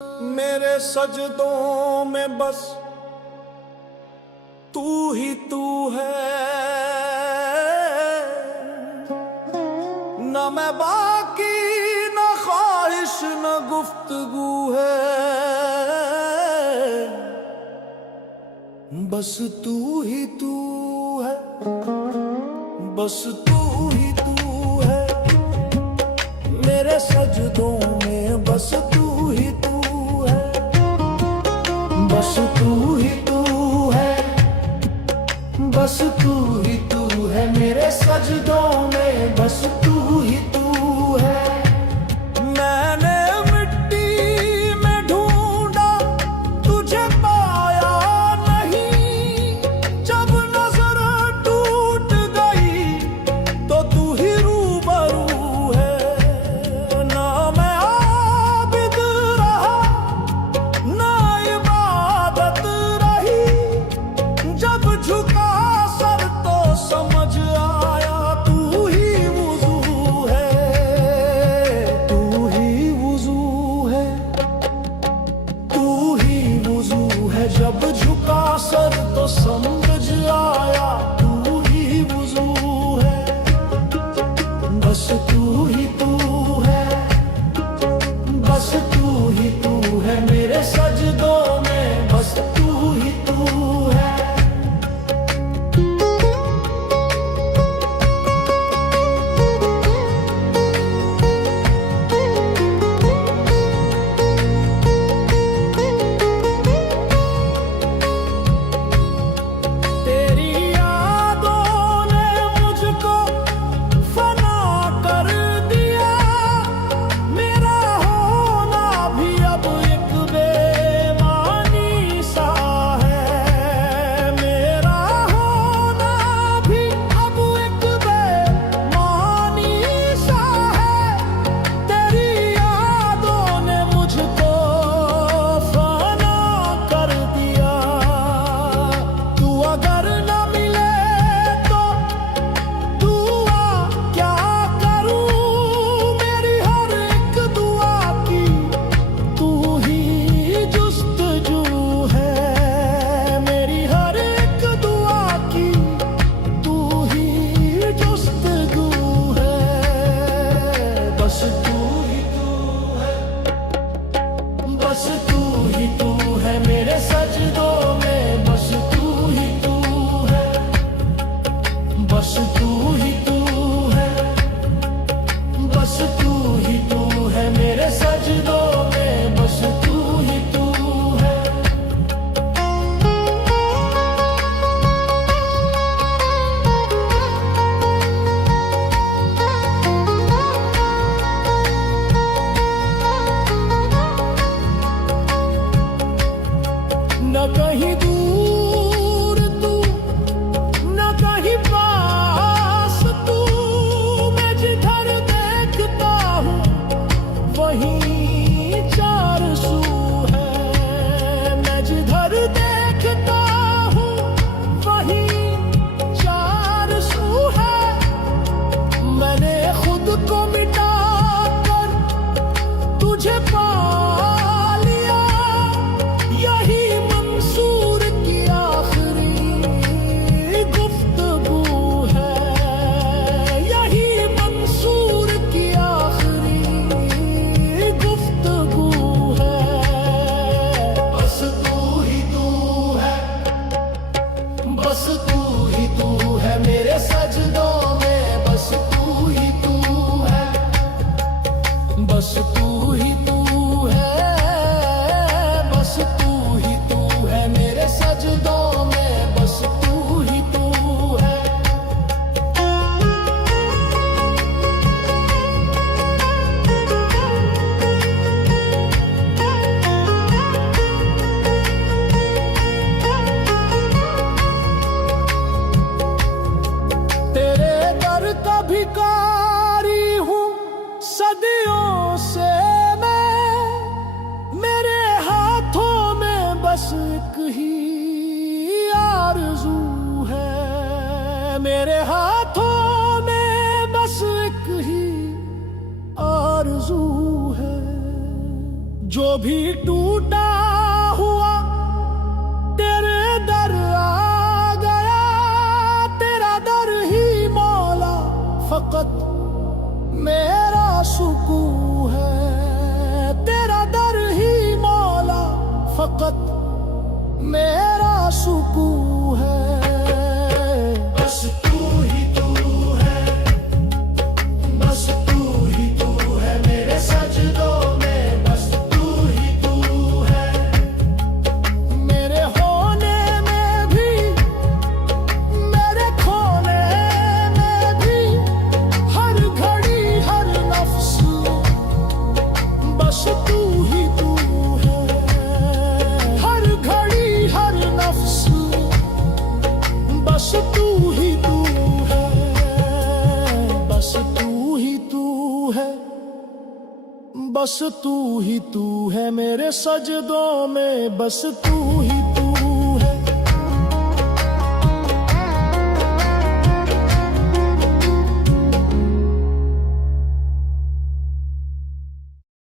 मेरे सजदों में बस तू ही तू है, न मैं बाकी न ख्वाहिश न गुफ्तगू है, बस तू ही तू है, बस तू ही तू है। मेरे सजदों में बस तू ही तू है, बस तू ही तू है, बस तू ही तू है। मेरे सजदों में बस तू ही तू है। मैंने मिट्टी में ढूंढा तुझे पाया नहीं, जब नजर टूट गई तो तू ही रूबरू है। ना मैं आबिद रहा ना इबादत रही, जब झुका सर तो समझ आया तू ही वुज़ू है, तू ही वुज़ू है, तू ही वुज़ू है। जब झुका सर तो समझ आया तू ही वुज़ू है, बस तू ही तू है, बस तू ही तू है। मेरे सजदों में बस तू ही तू है। तेरी यादों ने मुझको फना कर दिया, मेरा होना भी अब एक बेमानी सा है, मेरा होना भी अब एक बेमानी सा है। तेरी यादों ने मुझको फना कर दिया, तू अगर न मिले तो दुआ क्या करूं, मेरी हर एक दुआ की तू ही जुस्तजू है, मेरी हर एक दुआ की तू ही जुस्तजू है, बस तू ही तू है, बस तू ही तू है। मेरे सजदों में बस तू ही तू है, बस तू ही तू है, बस तू ही तू है। मेरे सजदों में बस तू ही तू है। न कहीं दूर तू न कहीं पास तू, मैं जिधर देखता हूँ वहीं चार सू है, मैं जिधर देखता हूँ वहीं चार सू है। मैंने खुद को मिटा कर तुझे पा लिया, यही मंसूर की आखिरी गुफ्तगू है, यही मंसूर की आखिरी गुफ्तगू है, बस तू ही तू है, बस तू ही तू है। मेरे सजदों में बस तू ही तू है, बस तू ही तू है, बस तू ही तू है। मेरे सजदों में बस तू ही तू है। तेरे दर का भिखारी हूँ सदियों से मैं, मेरे हाथों में बस एक ही आरज़ू है, मेरे हाथों में बस एक ही आरज़ू है। जो भी टूटा हुआ तेरे दर आ गया, तेरा दर ही मौला फकत मेरा सुकून है, तेरा दर ही मौला फकत मेरा सुकून है। बस तू ही तू है, बस तू ही तू है मेरे सजदों में, बस तू ही तू है मेरे होने में भी, मेरे खोने में भी, हर घड़ी हर नफ्स बस तू ही तू है, हर घड़ी हर नफ्स बस तू ही तू है, बस तू ही तू है, बस तू ही तू है मेरे सजदों में, बस तू ही